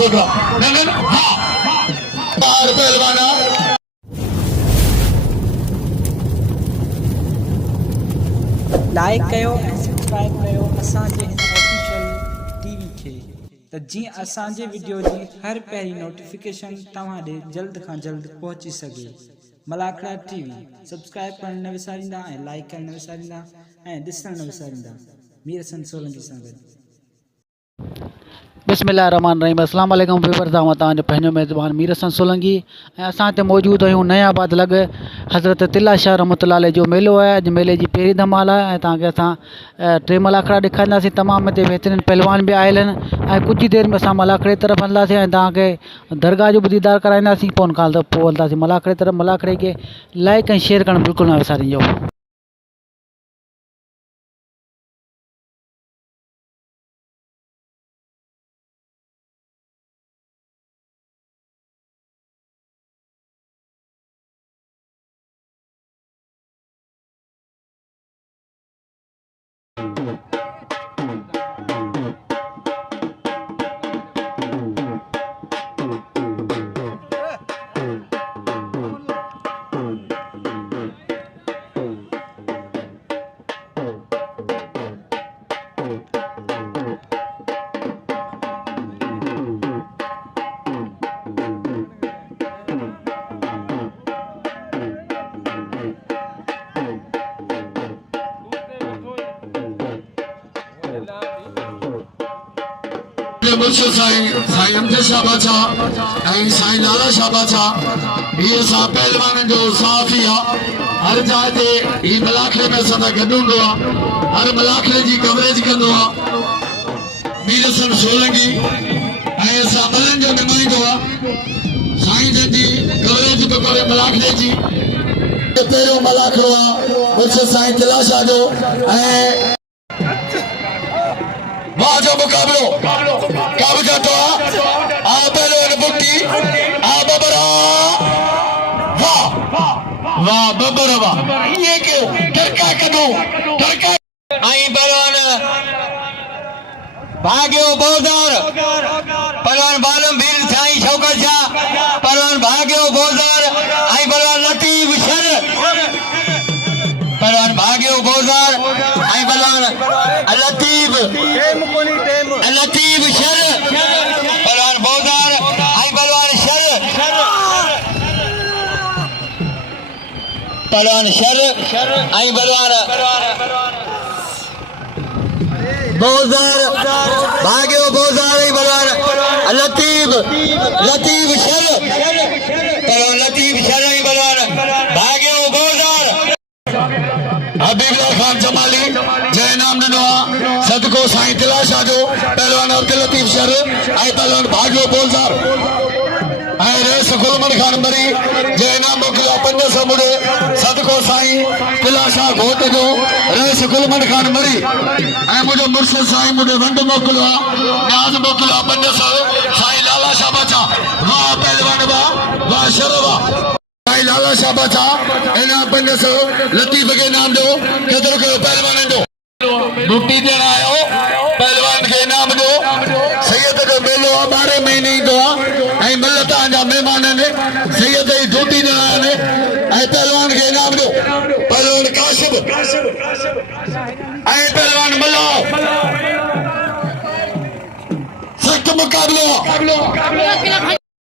Programme नंगन हाँ बार पहलवाना like कयो ऐं सब्सक्राइब कयो असांजे हिन ऑफिशियल टीवी खे त जीअं असांजे वीडियो जी हर पहिरीं नोटिफिकेशन तव्हां ॾे जल्द खां जल्द पहुची सघे। मलाखड़ा टीवी सब्सक्राइब करण न विसारींदा ऐं लाइक करण न विसारींदा ऐं ॾिसण न विसारींदा। मीर हसन सोलंकी सां गॾु। बिस्मिल्लाहिर्रहमानिर्रहीम अस्सलाम वालेकुम व्यूअर्स तव्हांजो पंहिंजो मेज़बान मीर हसन सोलंकी ऐं असां हिते मौजूदु आहियूं नयाबाद लॻ हज़रत तिला शाह रहमतुल्लाह अलैह जो मेलो आहे। अॼु मेले जी पहिरीं धमाल आहे ऐं तव्हांखे असां टे मलाखड़ा ॾेखारींदासीं। तमामु हिते बहितरीन पहलवान बि आयल आहिनि ऐं कुझु देरि में असां मलाखड़े तरफ़ हलंदासीं ऐं तव्हांखे दरगाह जो बि दीदार कराईंदासीं। पोइ हलंदासीं मलाखड़े तरफ़। मलाखड़े खे लाइक ऐं शेयर करणु बिल्कुलु न विसारिजो। मुर्शिद साईं अमजद शाह बादशाह ऐं साईं लाला शाह बादशाह इहे असां पहलवाननि जो साथ ई आहे। हर जाइ ते हीउ मलाखड़े में असां सां गॾु हूंदो आहे। हर मलाखड़े जी कवरेज कंदो आहे मीर हसन सोलंकी ऐं असां ॿलनि जो नुमाइंदो आहे साईं जन जी कवरेज पियो करे मलाखड़े जी। पहिरियों मलाखड़ो आहे मुर्शिद साईं तिला शाह जो ऐं जो मुकाबलो कब जातो आ पहलवान बुट्टी आ बबरा वाह वाह बबरा वाह ये क्यों टरका कदो टरका आई पहलवान भाग्यो बोदार पहलवान बालम वीर साईं शौकत शाह पहलवान भाग्यो बोदार आई पहलवान लतीफ शर पहलवान भाग्यो बोदार आई पहलवान लतीफ लतीफ शर पहलवान बोदार आई पहलवान शर पहलवान शर आई पहलवान बोदार भाग्यो बोदार आई पहलवान लतीफ शर पहलवान लतीफ शर आई पहलवान भाग्यो बोदार हबीबुल्लाह खान जमाली जय नाम ॾिनो सदको साईं तिला शाह जो पहलवान अब्दुल लतीफ शर ऐं पहलवान भाग्यो बोलदार ऐं रेस गुलमन खान मरी जय नाम मोकिलियो 500 मुड़े सदको साईं तिला शाह घोट जो रेस गुलमन खान मरी ऐं मुंहिंजो मुर्शिद साईं मुंहिंजो वंड मोकिलियो आहे न्याज़ मोकिलियो आहे 500 साईं लाला शाह बादशाह वाह पहलवान वाह शर वाह साईं लाला शाह बादशाह इनाम 500 लतीफ के नाम जो कदर कयो पहलवान जो बुट्टी देण आयो पहलवान के इनाम जो सैयद जो मेलो 12 महीने ईंदो आहे ऐं मल तव्हांजा महिमान आहिनि सैयद जी ड्यूटी देण आया आहिनि ऐं पहलवान के इनाम जो पहलवान काशिफ ऐं पहलवान मल्ला सख्त मुकाबलो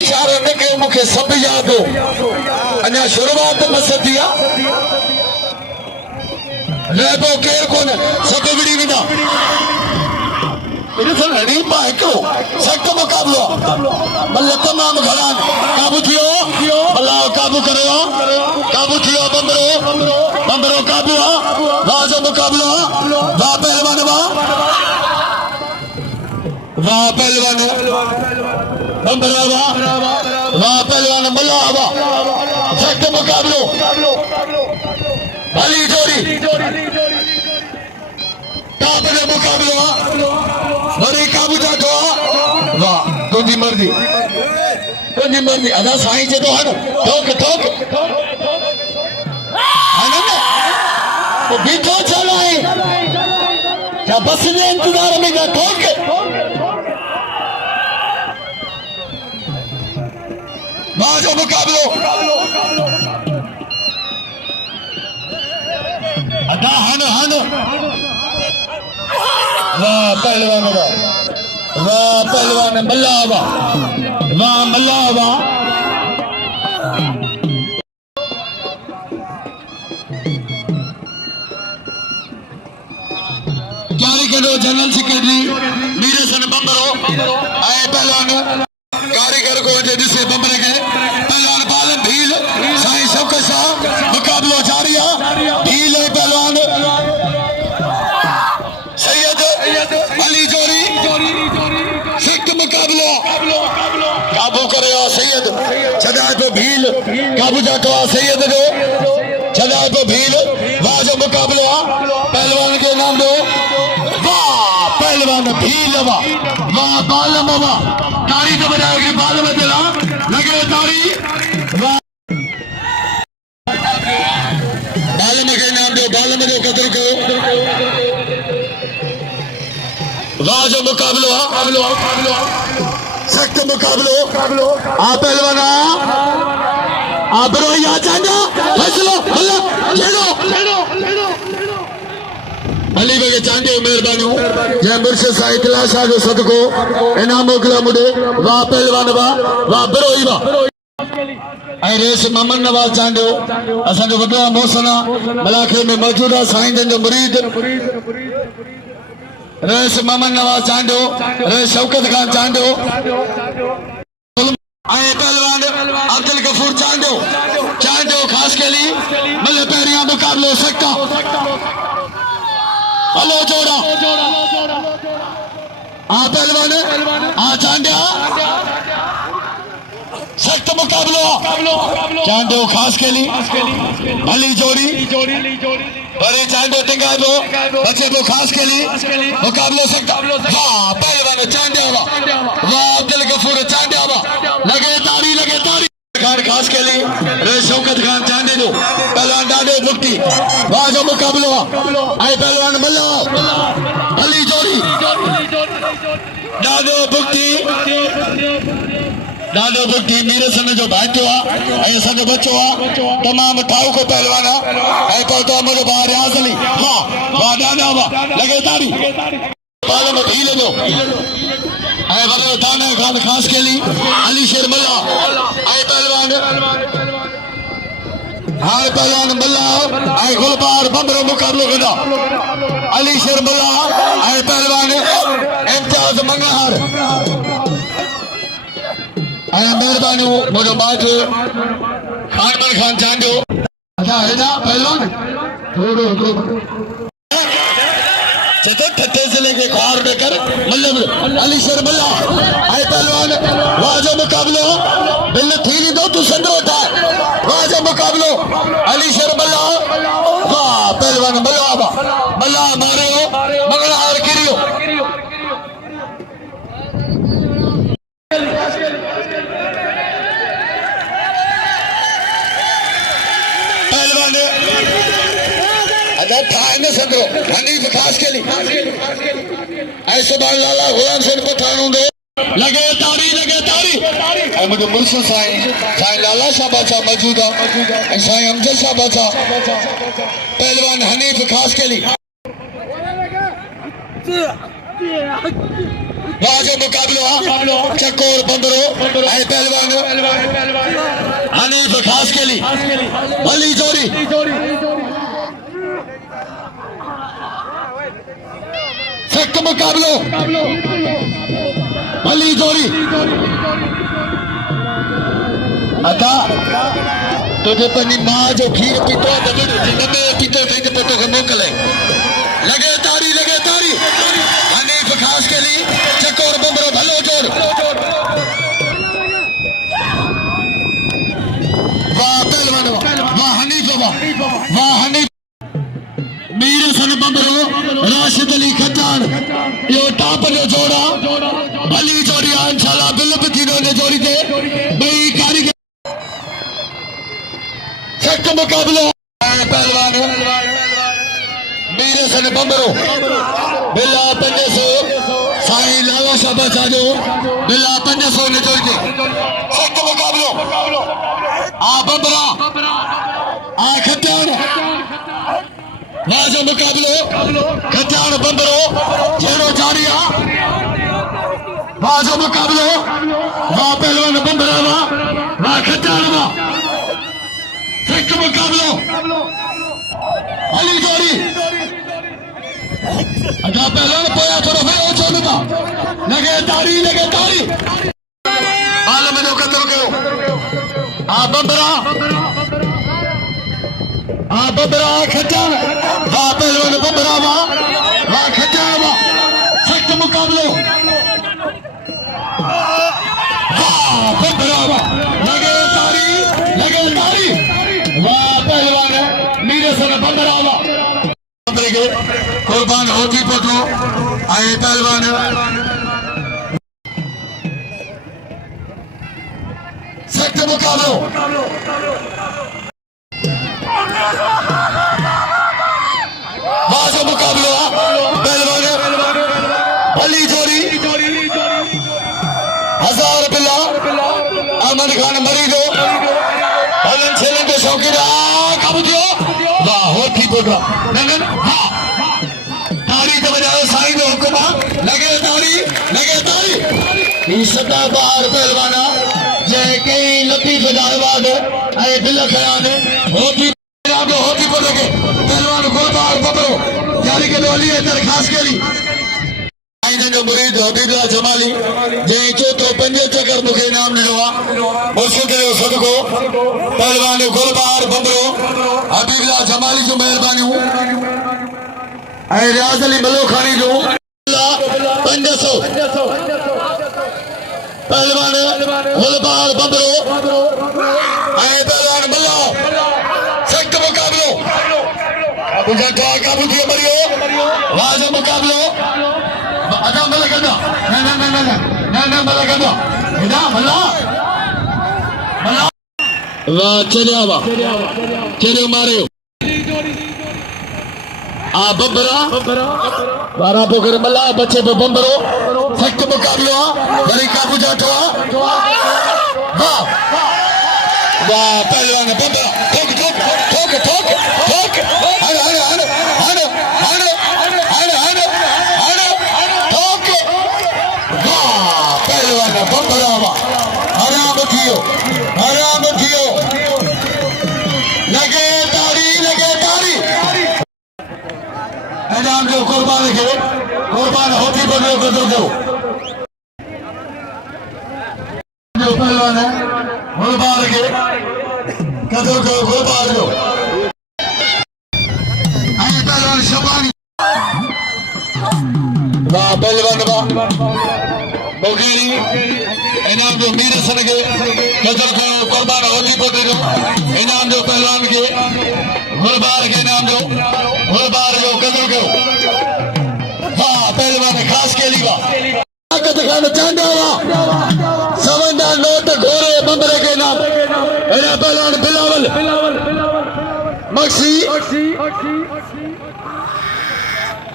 इशारो न कयो मूंखे सभु यादि हो अञा शुरूआत मस थी आहे रहबो केर कोन सभु विड़ी वेंदा सख्त मुकाबलो मल तमामु घणा काबू थियो भला काबू करियो काबू थियो बंबरो काबू आहे वाह जो मुकाबलो आहे वाह पहलवान वाह पहलवान बंबरा वाह पहलवान मल्ला वाह सख्त मुकाबलो भली जोड़ी टाप जो मुकाबलो वरी काबू जातो वाह तुझी मर्जी अदा साईं जे तो हन ठोक तो बीठो चला है क्या बस ने इंतजार में जा ठोक वाह जो मुकाबलो अदा हन हन वाह पहलवान वाह पहलवान मल्ला वाह मल्ला वाह जनरल सेक्रेटरी मीरे सन बंबरो आए पहलवान कारीगर को जिसे बंबरे के पहलवान बालन भील साईं शौकत शाह मुकाबलो जारी है भील है पहलवान सैयद अली जोरी सख्त मुकाबलो काबू करे सैयद छदाए पे भील काबू जातो सैयद जो छदाए पे भील वाह जो मुकाबलो पहलवान के नाम दो पहलवान भील वाह बालम वाह तारी तो बजाएगी बालम दिला लगे तारी बालम के नाम दो बालम को कदर को वाह जो मुकाबलो सख्त मुकाबलो आ पहलवाना आप रोया चांदा फैसलो छेड़ो अली बगे चांदे मेहरबानी जय मुर्शिद साईं तिला शाह जो सदको इनाम मोकला मुडे वाह पहलवान वाह बरोई वाह ऐं रेस मोहम्मद नवाज चांदो असांजो वॾो मोहसिना मलाखे में मौजूद आहे साईं जन जो मुरीद रेस मोहम्मद नवाज चांदो रेस शौकत खान चांदो ऐं पहलवान अब्दुल गफूर चांदो ख़ास के लिए मतलब पहिरियां मुकाबलो सख्त हलो जोड़ा आ पहलवान आ चांडिया सख्त मुकाबलो चांडो खास के लिए भली जोड़ी बड़े चांडो टिंगाबो बच्चे को खास के लिए मुकाबलो सख्त वाह पहलवान चांडिया वाह अब्दुल गफूर चांडिया लगे तारी खान खास के लिए रे शौकत खान चांदे दो पहलवान डाडे बुक्ति वाह जो मुकाबलो आई पहलवान मल्ला अली जोड़ी डाडो बुक्ति मीरे सन जो भाइटो आई सन बच्चो तमाम ठाउ को पहलवान आई पहुंचो मुझे बाहर रियाज अली वाह डाडा वाह लगे तारी पालम भील दो आई बड़े दाने खान खास के लिए अली शेर मल्ला आई पहलवान मल्ला आई गुलबार बंबरो मुकाबलो कदा अली शेर मल्ला आई पहलवान इम्तियाज मंगलहार आई मेहरबानी मुझे बात खान चांदो अच्छा है ना पहलवान छठे जिले के खार में कर मतलब अली शेर मल्ला आई पहलवान वाह जो मुकाबलो बिल थी नहीं दो तू संदो था वाह जो मुकाबलो अली शेर मल्ला वाह पहलवान मल्ला मारे हो मंगलहार गिरियो पहलवान ठाने संदो हनीफ खास के लिए ऐसे बाल लाला गुलाम सिंह पठान होंगे लगे तारी ऐ मुझे मुर्शिद साईं लाला शाह बादशाह मौजूद है साईं अमजद शाह बादशाह पहलवान हनीफ खास के लिए वाजो मुकाबलो चकोर बंदरो ऐ पहलवान हनीफ खास के लिए भली जोड़ी सख्त मुकाबलो भली जोड़ी अदा तुझे पंहिंजी मां जो खीर पीतो पीतो पतो खे मोकिले लगे तारी हनीफ खास के लिए चकोर बंबरो भलो जोड़ वाह पहलवान वाह हनीफ मीर सन बंबरो राशिद अली खट्टान यो टाप जो जोड़ा भली जोड़ी इंशाल्लाह बिल बतीनो ने जोड़ी दे बई कारीगर सख्त मुकाबलो पहलवान मीर सन बंबरो बिला 500 साईं लाला शाह जो बिला 500 ने जोड़ के सख्त मुकाबलो आ बबरा आ खट्यान वाजो मुकाबलो खट्यान बंदरो जेड़ो जारिया वाजो मुकाबलो वा पहलवान बंदरा वा खट्यान वा सख्त मुकाबलो अली जोड़ी अदा पहलवान पोया थोड़ा फिर ओछो नुमा लगे तारी बाल में नो कतल कयो आ बबरा खट्यान वा पहलवान बबरा वा खट्यान वा सख्त मुकाबलो बबरा वा लगे तारी वा पहलवान मीरे सन बबरा वा कुर्बान होती पतो आए पहलवान सख्त मुकाबलो वाजो मुकाबलो पहलवान अली जोड़ी 1000 बिल्ला अहमद खान मरीदो हलन छेलन के शौकीन काबू दियो वाह होती पतो नंगन हां तारी तो बजाओ साईं जो हुक्म लगे तारी सदा बार पहलवाना जे कई लतीफ दावाद ऐ दिल खयान होती पर लगे पहलवान गोलबार बबरो जारी के अली दरखास्त केली साईं जो मुरीद हबीबुल्लाह जमाली जे चोथो 5 चक्कर मुखे इनाम ॾिनो आहे मुर्शिद जो सदको पहलवान गोलबार बबरो हबीबुल्लाह जमाली जो महिरबानियूं रियाज अली मलोखानी जो 500 पहलवान गुलबार बबरो पहलवान मल्ला सख्त मुकाबलो अबू जटवा काबू दियो मरियो वाज मुकाबलो अदा मल्ला कंदा ना मल्ला कंदा इदा मल्ला वाह चलियो मारियो आ बबरा 12 पोकर मल्ला बच्चे पे बंबरो सख्त मुकाबलो वरी काबू जाटवा वाह पहलवान बंबरा ठोक हन ठोक वाह पहलवान बंबरा वाह आराम थियो लगे तारी इनाम जो कुर्बान होती बनो कदर दो जो पहलवान है गुलबार के कदर दो गुलबार जो आए पहलवान शबानी वाह पहलवान वाह बोगेरी इनाम जो मीर सन के कदर को कुर्बान होती बनो इनाम जो पहलवान के गुलबार के इनाम जो गुलबार जो कदर को पहलवान खास के लिए ताकत खान चांदावा सवंदा नोट घोरे बंबरे के नाम एरा पहलवान बिलावल मक्सी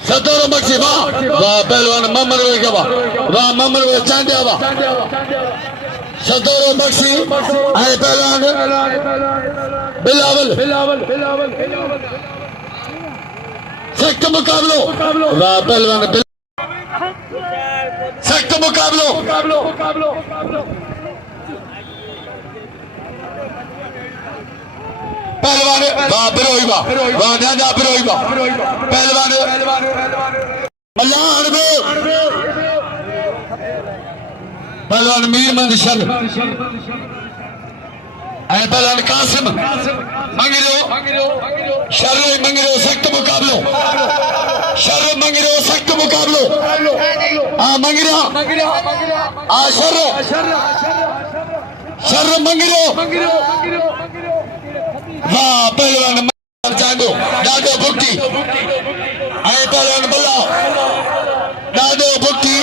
सतोर मक्सी वाह पहलवान ममर वे के वाह ममर वे चांदावा सतोर मक्सी आए पहलवान बिलावल सख्त मुकाबलो वाह पहलवान सख्त मुकाबलो पहलवान वाह बिरोही वाह नाना बिरोही पहलवान मल्लाह पहलवान मीर मंद शर पहलवान कासिम मंगिरो शर मंगिरो सख्त मुकाबलो सख्त मुकाबलो आ मंगिरा आ शर मंगिरो वाह पहलवान चांदो दादो बुट्टी आए पहलवान बल्ला दादो बुट्टी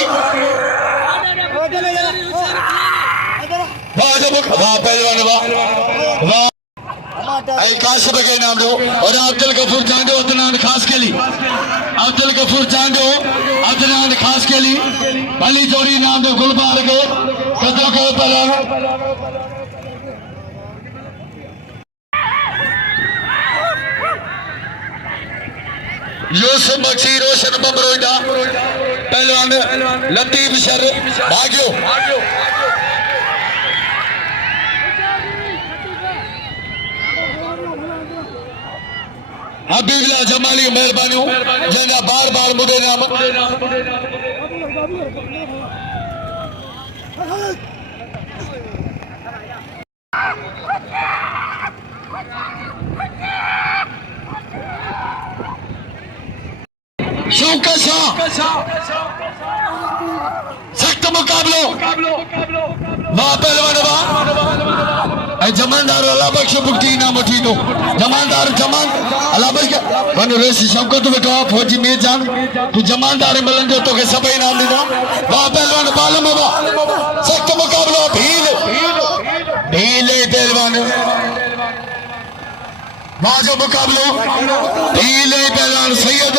वाह पहलवान वाह काशिफ के इनाम दो और अब्दुल गफूर चांदो अदनान खास के लिए अब्दुल गफूर चांदो अदनान खास के लिए भली जोड़ी इनाम दो गुलबार के सदों के पहलवान यूसुफ बख्शी रोशन बमरोइडा पहलवान लतीफ शर भाग्यो हबीबला जमाली मेहरबानियों जना बार बार मुदे नाम शौकत शाह सख्त मुकाबलो वाह पहलवान वाह जमानदार अल्लाह बख्श बुक्ति इनाम वठी दो जमानदार जमान अल्लाह बख्श वनो रेस शौकत वेठो फौजी मेजान तू जमानदार मिलन जो तोखे सब इनाम ॾींदा वाह पहलवान बालम वाह सख्त मुकाबलो भील पहलवान वाह जो मुकाबलो भील पहलवान सैयद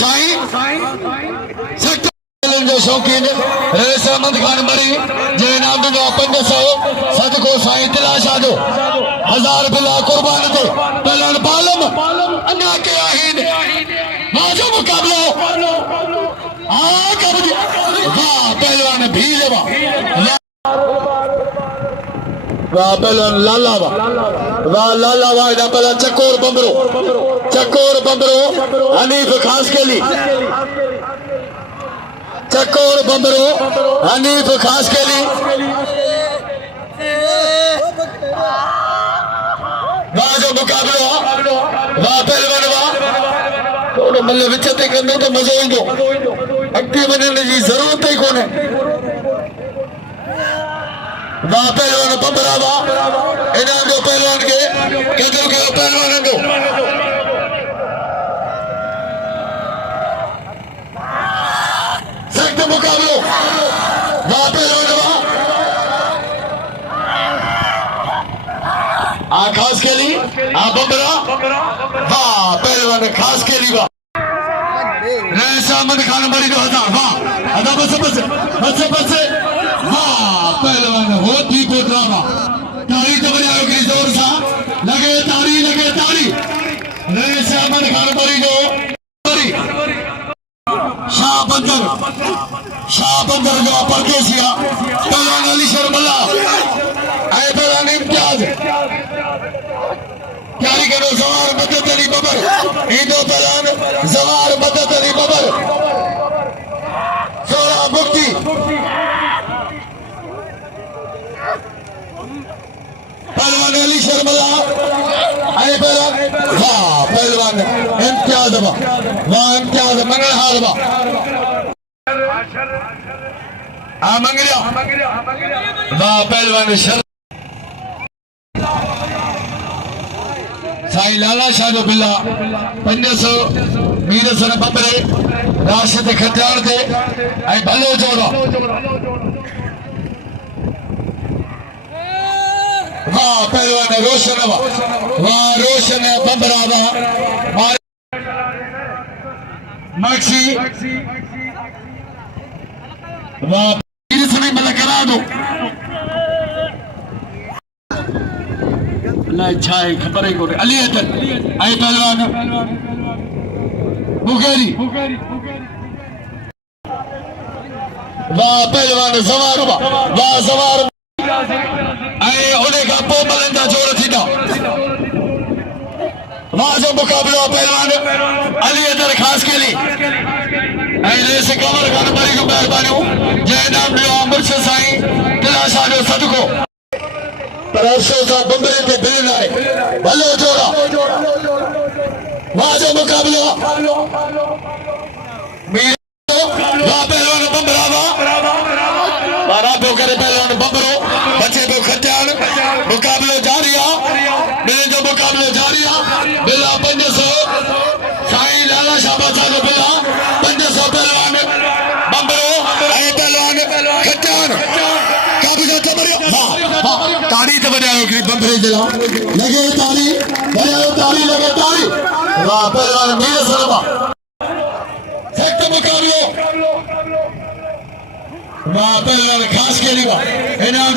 साईं सख्त जो शौकीन रईस अहमद खान मरी जे इनाम ॾींदो 500 सदको साईं तिलाशा जो 1000 बिला कुर्बान ते पहलवान बालम अञा के आहिन वाह जो मुकाबलो वाह पहलवान भील वाह पहलवान लाला वाह लाला वाह इधर पहलवान चकोर बंबरो हनीफ खास के लिए चकोर बंबरो हनीफ खास के लिए वाह जो मुकाबलो वाह पहलवान वाह थोड़ो मतलब विच ते कंदो तो मज़ो ईंदो अॻिते वञण जी ज़रूरत ई कोन्हे वाह पहलवान बंबरा वाह इनाम दो पहलवान के केतिरो कयो पहलवान दो सख्त मुकाबलो वाह पहलवान वाह खास के लिए बंबरा वाह पहलवान खास के लिए वाह रईस अहमद खान मरी 2000 वाह अदा बस वाह पहलवान होती कोतरा तारी तो बजाओ की जोर सा लगे तारी रईस अहमद खान मरी जो शाह बंदर जो परदेसिया पहलवान अली शर्मला आए पहलवान इम्तियाज क्यारी करो जवार मदद अली बबर ईदो पहलवान जवार मदद अली बबर सोरा मुक्ति पहलवान अली शर्मला आए पहलवान वाह पहलवान इम्तियाज वाह इम्तियाज मंगलहार मंगलिया वाह पहलवान साईं लाला शाह जो बिला 500 मीर सन बबरे राशिद खटियार ते भलो जोड़ा वाह पहलवान रोशन वाह रोशन बंबरा वाह मक्सी वाह सभी मतलब करा दो अच्छा है खबर ही कोई अली हसन आई पहलवान बुगेरी वाह पहलवान जवार वाह जवार आई उन्हें का पो मलंदा जोड़ थींदा वाह जो मुकाबलो पहलवान अली हसन खास के लिए आई रेस कमर खान मरी को मेहरबानी जय नाम लियो मुर्शिद साईं तिलाशा जो सदको पर अफसोस था बम्बरे के बिल आए भलो जोड़ा वाह जो मुकाबलो वाह पहलवान बम्बरा वाह तो करे पहलवान बम्बरो बचे तो खटियान मुकाबलो जारी मेरे जो मुकाबलो जारी बिला 500 साईं लाला शाह बचा जो बिला 500 पहलवान बम्बरो पहलवान खटियान ताड़ी तो बजाओ कि बम्बरे लगे ताली लगे ताली वाह पहलवान मीर सलमा सख्त मुकाबलो वाह पहलवान खास खेलेगा इनाम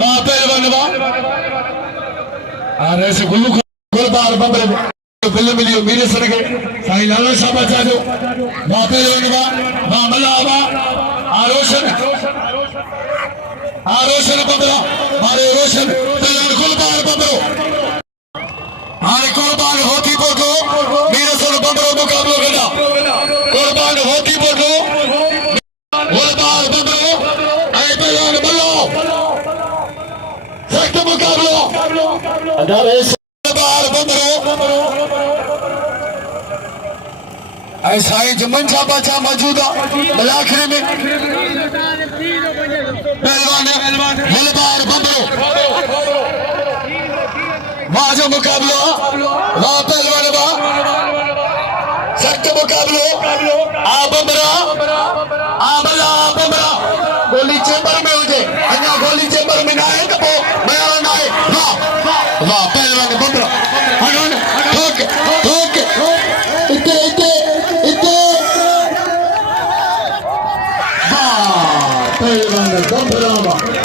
वाह पहलवान वाह अरे से गुलबार बबरे बिल मिलियो मीरे सर के साईं लाला साहब अचा जो वाह पहलवान वाह मला वाह आरोशन बबरा मारे रोशन पहलवान गुलबार बबरो मारे कुर्बान होती बोलो मीरे सर बबरो मुकाबलो गदा कुर्बान होती बोलो गुलबार बबरो ऐ पहलवान बल्लो सख्त मुकाबलो अगर गुलबार बबरो ऐसा ही जमन छा बाचा मौजूदा बलाखरे में पहलवान गुलबार बबरो वाह जो मुकाबलो वाह पहलवान वाह सख्त मुकाबलो आ बबरा गोली चेंबर में हुजे अन्ना गोली चेंबर में ना है तो बयान ना है वाह पहलवान बबरा हनन ठोक इते पहलवान बबरा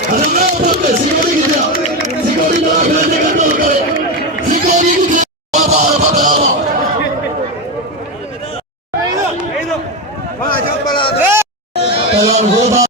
अरे मैं बोलते सिकोरी की दिया सिकोरी ना करने का टोल करे सिकोरी की दिया बबरा पहलवान गोबा